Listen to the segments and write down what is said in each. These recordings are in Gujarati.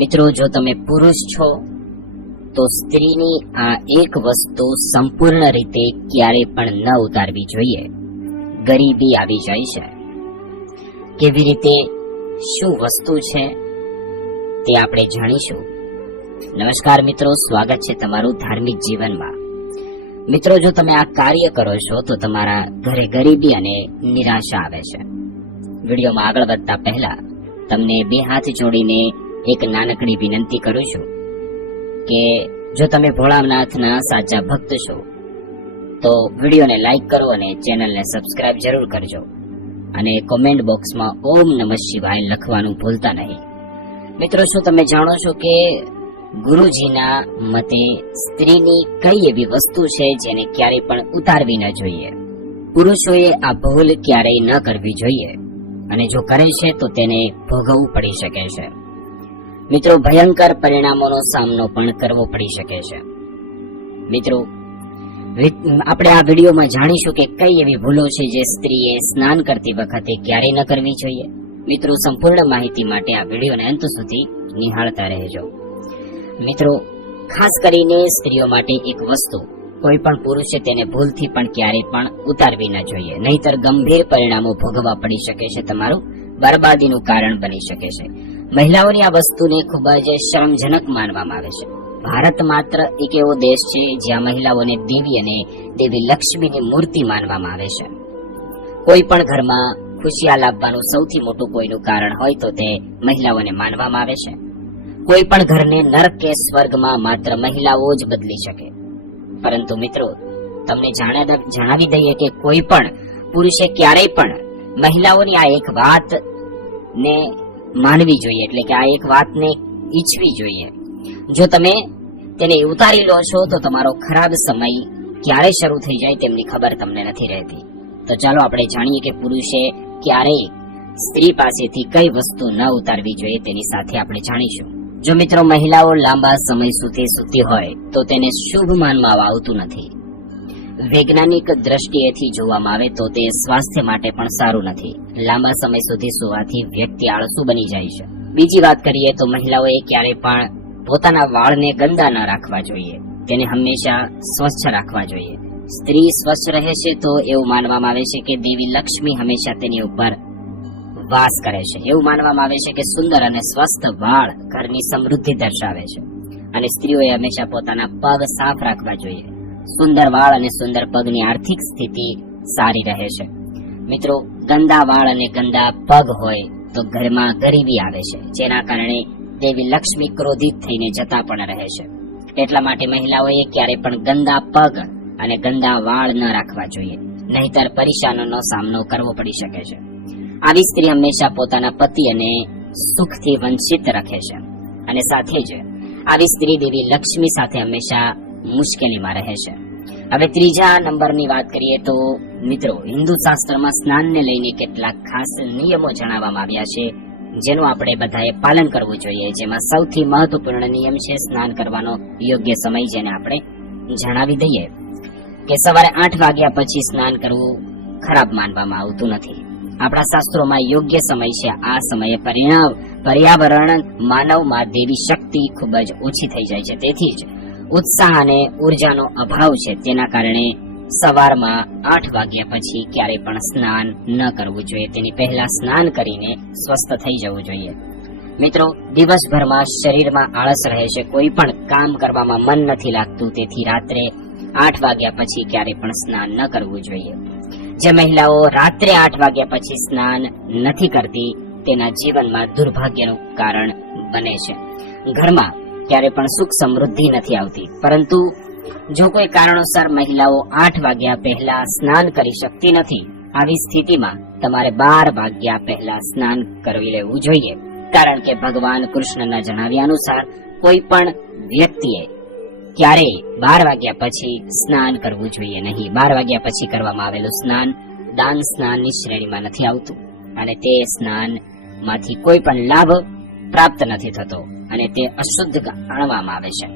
મિત્રો, જો તમે પુરુષ છો તો સ્ત્રીની આ એક વસ્તુ સંપૂર્ણ રીતે ક્યારે પણ ન ઉતારવી જોઈએ. ગરીબી આવી જાય છે. કેવી રીતે, શું વસ્તુ છે તે આપણે જાણીશું. નમસ્કાર મિત્રો, સ્વાગત છે તમારું ધાર્મિક જીવનમાં. મિત્રો, જો તમે આ કાર્ય કરો છો તો તમારા ઘરે ગરીબી અને નિરાશા આવે છે. વિડીયોમાં આગળ વધતા પહેલા તમને બે હાથ જોડીને એક નાનકડી વિનંતી કરું છું કે જો તમે ભોળાનાથના સાચા ભક્ત છો તો વિડીયોને લાઈક કરો અને ચેનલને સબસ્ક્રાઇબ જરૂર કરજો અને કોમેન્ટ બોક્સમાં ઓમ નમઃ શિવાય લખવાનું ભૂલતા નહીં. મિત્રો, શું તમે જાણો છો કે ગુરુજીના મતે સ્ત્રીની કઈ એવી વસ્તુ છે જેને ક્યારેય પણ ઉતારવી ન જોઈએ? પુરુષોએ આ ભૂલ ક્યારેય ન કરવી જોઈએ અને જો કરે છે તો તેને ભોગવવું પડી શકે છે. મિત્રો, ભયંકર પરિણામોનો સામનો પણ કરવો પડી શકે છે. મિત્રો, આપણે આ વિડીયોમાં જાણીશું કે કઈ એવી ભૂલો છે જે સ્ત્રીએ સ્નાન કરતી વખતે ક્યારેય ન કરવી જોઈએ. મિત્રો, સંપૂર્ણ માહિતી માટે આ વિડીયોને અંત સુધી નિહાળતા રહેજો. મિત્રો, ખાસ કરીને સ્ત્રીઓ માટે એક વસ્તુ કોઈ પણ પુરુષે તેને ભૂલથી પણ ક્યારેય પણ ઉતારવી ન જોઈએ, નહીતર ગંભીર પરિણામો ભોગવવા પડી શકે છે. તમારું બરબાદીનું કારણ બની શકે છે. મહિલાઓની આ વસ્તુને ખૂબ જ શરમજનક માનવામાં આવે છે. ભારત માત્ર એક એવો દેશ છે જ્યાં મહિલાઓને દેવી અને દેવી લક્ષ્મીની મૂર્તિ માનવામાં આવે છે. કોઈ પણ ઘરમાં ખુશિયા લાવવાનું સૌથી મોટું કોઈનું કારણ હોય તો તે મહિલાઓને માનવામાં આવે છે. કોઈ પણ ઘરને નરક કે સ્વર્ગમાં માત્ર મહિલાઓ જ બદલી શકે. પરંતુ મિત્રો, તમને જણાવી દઈએ કે કોઈ પણ પુરુષે ક્યારેય પણ મહિલાઓની આ એક વાત ને માનવી જોઈએ, એટલે કે આ એક વાતને ઈચ્છવી જોઈએ. જો તમે તેને ઉતારી લો છો તો તમારો ખરાબ સમય ક્યારે શરૂ થઈ જાય તેમની ખબર તમને નથી રહેતી. તો ચાલો આપણે જાણીએ કે પુરુષે ક્યારેય સ્ત્રી પાસેથી કઈ વસ્તુ ન ઉતારવી જોઈએ તેની સાથે આપણે જાણીશું. જો મિત્રો, મહિલાઓ લાંબા સમય સુધી સૂતી હોય તો તેને શુભ માનવામાં આવતું નથી. વૈજ્ઞાનિક દ્રષ્ટિએથી જોવામાં આવે તો તે સ્વાસ્થ્ય માટે પણ સારું નથી. લાંબા સમય સુધી સૂવાથી વ્યક્તિ આળસુ બની જાય છે. બીજી વાત કરીએ તો મહિલાઓએ ક્યારેય પણ પોતાના વાળને ગંદા ન રાખવા જોઈએ. તેને હંમેશા સ્વચ્છ રાખવા જોઈએ. સ્ત્રી સ્વચ્છ રહે છે તો એવું માનવામાં આવે છે કે દેવી લક્ષ્મી હંમેશા તેની ઉપર વાસ કરે છે. એવું માનવામાં આવે છે કે સુંદર અને સ્વસ્થ વાળ ઘરની સમૃદ્ધિ દર્શાવે છે અને સ્ત્રીઓએ હંમેશા પોતાના પગ સાફ રાખવા જોઈએ. સુંદર વાળ અને સુંદર પગની આર્થિક સ્થિતિ સારી રહે છે. મિત્રો, ગંદા વાળ અને ગંદા પગ હોય તો ઘરમાં ગરીબી આવે છે, જેના કારણે દેવી લક્ષ્મી ક્રોધિત થઈને જતા પણ રહે છે. એટલા માટે મહિલાઓએ ક્યારેય પણ ગંદા પગ અને ગંદા વાળ ન રાખવા જોઈએ, નહીતર પરેશાનીનો સામનો કરવો પડી શકે છે. આવી સ્ત્રી હંમેશા પોતાના પતિ અને સુખથી વંચિત રાખે છે અને સાથે જ આવી સ્ત્રી દેવી લક્ષ્મી સાથે હંમેશા મુશ્કેલીમાં રહે છે. હવે ત્રીજા નંબરની વાત કરીએ તો મિત્રો, હિન્દુ શાસ્ત્રમાં સ્નાનને લઈને કેટલાક ખાસ નિયમો જણાવવામાં આવ્યા છે જેનું આપણે બધાએ પાલન કરવું જોઈએ. જેમાં સૌથી મહત્વપૂર્ણ નિયમ છે સ્નાન કરવાનો યોગ્ય સમય, જેને આપણે જણાવી દઈએ કે સવારે 8 વાગ્યા પછી સ્નાન કરવું ખરાબ માનવામાં આવતું નથી. આપણા શાસ્ત્રોમાં યોગ્ય સમય છે. આ સમયે પર્યાવરણ માનવમાં દેવી શક્તિ ખૂબ જ ઓછી થઈ જાય છે. તેથી જ ઉત્સાહ અને ઉર્જાનો અભાવ છે. તેના કારણે સવારમાં 8 વાગ્યા પછી ક્યારેય પણ સ્નાન ન કરવું જોઈએ. તેની પહેલા સ્નાન કરીને સ્વસ્થ થઈ જવું જોઈએ. મિત્રો, દિવસભરમાં શરીરમાં આળસ રહે છે, કોઈ પણ કામ કરવામાં મન નથી લાગતું, તેથી રાત્રે 8 વાગ્યા પછી ક્યારેય પણ સ્નાન ન કરવું જોઈએ. જે મહિલાઓ રાત્રે 8 વાગ્યા પછી સ્નાન નથી કરતી તેના જીવનમાં દુર્ભાગ્યનું કારણ બને છે. ઘરમાં ક્યારે પણ સુખ સમૃદ્ધિ નથી આવતી. પરંતુ જો કોઈ કારણોસર મહિલાઓ 8 વાગ્યા પહેલા સ્નાન કરી શકતી નથી, આવી સ્થિતિમાં તમારે 12 વાગ્યા પહેલા સ્નાન કરી લેવું જોઈએ. કારણ કે ભગવાન કૃષ્ણના જણાવ્યા અનુસાર કોઈ પણ વ્યક્તિએ ક્યારેય 12 વાગ્યા પછી સ્નાન કરવું જોઈએ નહીં. 12 વાગ્યા પછી કરવામાં આવેલું સ્નાન દાન સ્નાનની શ્રેણીમાં નથી આવતું અને તે સ્નાન માંથી કોઈ પણ લાભ પ્રાપ્ત નથી થતો અને તે અશુદ્ધ ગણવામાં આવે છે.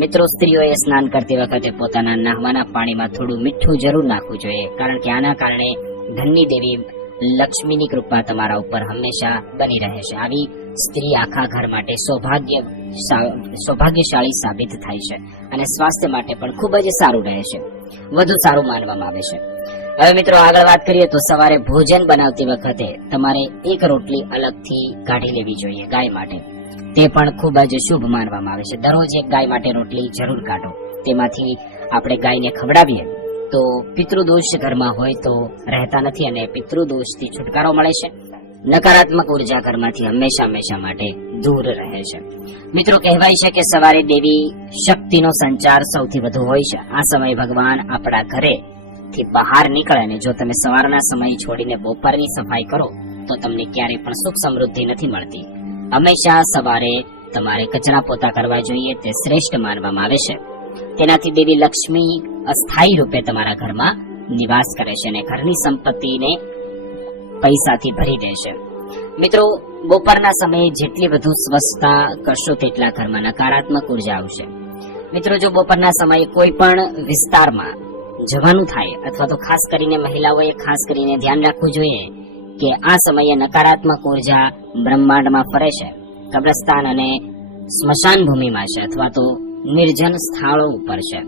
મિત્રો, સ્ત્રીઓએ સ્નાન કરતી વખતે પોતાના નહાવાના પાણીમાં થોડું મીઠું જરૂર નાખવું જોઈએ, કારણ કે આના કારણે ધનની દેવી લક્ષ્મીની કૃપા તમારા ઉપર હંમેશા બની રહે છે. આવી સ્ત્રી આખા ઘર માટે સૌભાગ્યશાળી સાબિત થાય છે અને સ્વાસ્થ્ય માટે પણ ખૂબ જ સારું રહે છે, વધુ સારું માનવામાં આવે છે. હવે મિત્રો આગળ વાત કરીએ તો સવારે ભોજન બનાવતી વખતે તમારે એક રોટલી અલગથી કાઢી લેવી જોઈએ ગાય માટે. તે પણ ખૂબ જ શુભ માનવામાં આવે છે. દરરોજ એક ગાય માટે રોટલી જરૂર કાઢો. તેમાંથી આપણે ગાયને ખવડાવીએ તો પિતૃદોષ ઘરમાં હોય તો રહેતા નથી અને પિતૃદોષથી છુટકારો મળે છે. નકારાત્મક ઉર્જા ઘરમાંથી હંમેશા માટે દૂર રહે છે. મિત્રો કહેવાય છે કે સવારે દેવી શક્તિનો સંચાર સૌથી વધુ હોય છે. આ સમયે ભગવાન આપણા ઘરેથી બહાર નીકળે અને જો તમે સવારના સમય છોડીને બપોરની સફાઈ કરો તો તમને ક્યારેય પણ સુખ સમૃદ્ધિ નથી મળતી. હંમેશા સવારે તમારે કચરા પોતા કરવા જોઈએ, તે શ્રેષ્ઠ માનવામાં આવે છે. તેનાથી દેવી લક્ષ્મી અસ્થાયી રૂપે તમારા ઘરમાં નિવાસ કરે છે અને ઘરની સંપત્તિને પૈસાથી ભરી દે છે. મિત્રો બપોરના સમયે જેટલી વધુ સ્વચ્છતા કરશો તેટલા ઘરમાં નકારાત્મક ઉર્જા આવશે. મિત્રો જો બપોરના સમયે કોઈ પણ વિસ્તારમાં જવાનું થાય અથવા તો ખાસ કરીને મહિલાઓએ ખાસ કરીને ધ્યાન રાખવું જોઈએ કે આ સમયે નકારાત્મક ઉર્જા બ્રહ્માંડમાં ફરે છે. કબ્રસ્તાન અને સ્મશાન ભૂમિમાં છે અથવા તો નિર્જન સ્થળો ઉપર છે,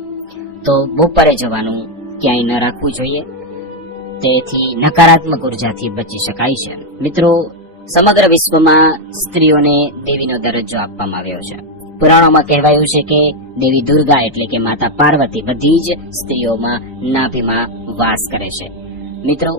તો બપોરે જવાનું ક્યાંય ન રાખવું જોઈએ. તેથી નકારાત્મક ઉર્જાથી બચી શકાય છે. મિત્રો સમગ્ર વિશ્વમાં સ્ત્રીઓને દેવીનો દરજ્જો આપવામાં આવ્યો છે. પુરાણોમાં કહેવાયું છે કે દેવી દુર્ગા એટલે કે માતા પાર્વતી બધી જ સ્ત્રીઓમાં નાભીમાં વાસ કરે છે. મિત્રો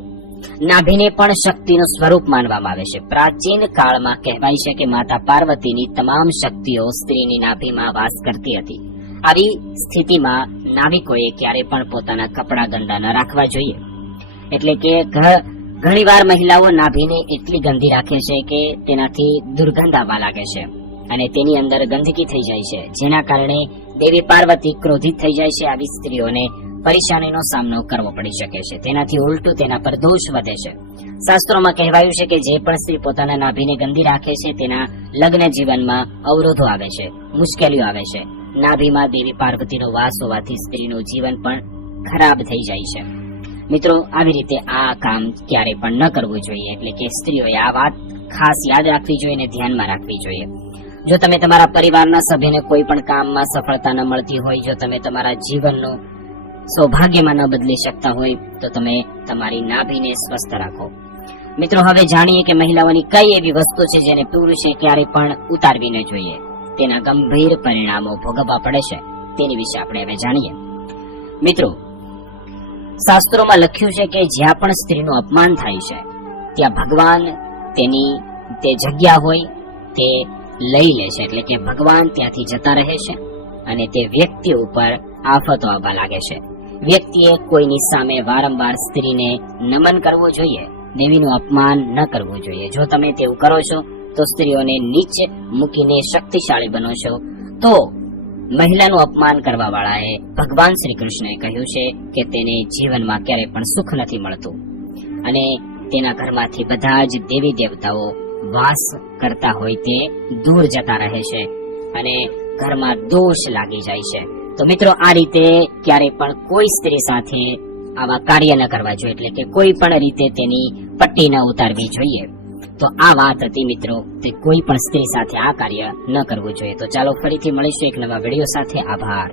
નાભીને પણ શક્તિનું સ્વરૂપ માનવામાં આવે છે. પ્રાચીન કાળમાં કહેવાય છે કે માતા પાર્વતીની તમામ શક્તિઓ સ્ત્રીની નાભીમાં વાસ કરતી હતી. આવી સ્થિતિમાં નાવિકોએ ક્યારે પણ પોતાના કપડા ગંદા ન રાખવા જોઈએ. એટલે કે ઘણીવાર મહિલાઓ નાભીને એટલી ગંદી રાખે છે કે તેનાથી દુર્ગંધ આવવા લાગે છે અને તેની અંદર ગંદકી થઈ જાય છે, જેના કારણે દેવી પાર્વતી ક્રોધિત થઈ જાય છે. આવી સ્ત્રીઓને પરેશાનીનો સામનો કરવો પડી શકે છે. તેનાથી ઉલટું તેના પર દોષ વધે છે. શાસ્ત્રોમાં કહેવાયું છે કે જે પણ સ્ત્રી પોતાના નાભીને ગંદી રાખે છે તેના લગ્ન જીવનમાં અવરોધો આવે છે, મુશ્કેલીઓ આવે છે. નાભીમાં દેવી પાર્વતીનો વાસ હોવાથી સ્ત્રીનું જીવન પણ ખરાબ થઈ જાય છે. મિત્રો આવી રીતે આ કામ ક્યારે પણ ન કરવું જોઈએ. એટલે કે સ્ત્રીઓએ આ વાત ખાસ યાદ રાખવી જોઈએ અને ધ્યાનમાં રાખવી જોઈએ. જો તમે તમારા પરિવારના સભ્યને કોઈ પણ કામમાં સફળતા ન મળતી હોય, જો તમે તમારા જીવનનું સૌભાગ્યમાં ન બદલી શકતા હોય તો તમે તમારી નાભીને સ્વસ્થ રાખો. મિત્રો હવે જાણીએ કે મહિલાઓની કઈ એવી વસ્તુ છે જેને પુરુષે ક્યારે પણ ઉતારવી ન જોઈએ, તેના ગંભીર પરિણામો ભોગવવા પડે છે. તેની વિશે આપણે હવે જાણીએ. મિત્રો શાસ્ત્રોમાં લખ્યું છે કે જ્યાં પણ સ્ત્રીનું અપમાન થાય છે ત્યાં ભગવાન તેની તે જગ્યા હોય તે લઈ લે છે. એટલે કે ભગવાન ત્યાંથી જતા રહે છે અને તે વ્યક્તિ ઉપર આફતો આવવા લાગે છે. વ્યક્તિએ કોઈની સામે વારંવાર સ્ત્રીને નમન કરવો જોઈએ, દેવીનું અપમાન ન કરવું જોઈએ. જો તમે તેવું કરો છો તો સ્ત્રીઓને નીચે મૂકીને શક્તિશાળી બનો છો. તો મહિલાનું અપમાન કરવા વાળાએ ભગવાન શ્રી કૃષ્ણએ કહ્યું છે કે તેને જીવનમાં ક્યારેય પણ સુખ નથી મળતું અને તેના ઘરમાંથી બધા જ દેવી દેવતાઓ વાસ કરતા હોય તે દૂર જતા રહે છે અને ઘરમાં દોષ લાગી જાય છે. તો મિત્રો આ રીતે ક્યારેય પણ કોઈ સ્ત્રી સાથે આવા કાર્ય ન કરવા જોઈએ. એટલે કે કોઈ પણ રીતે તેની પટ્ટી ન ઉતારવી જોઈએ. તો આ વાત હતી મિત્રો, તે કોઈ પણ સ્ત્રી સાથે આ કાર્ય ન કરવું જોઈએ. તો ચાલો ફરીથી મળીશું એક નવા વિડીયો સાથે. આભાર.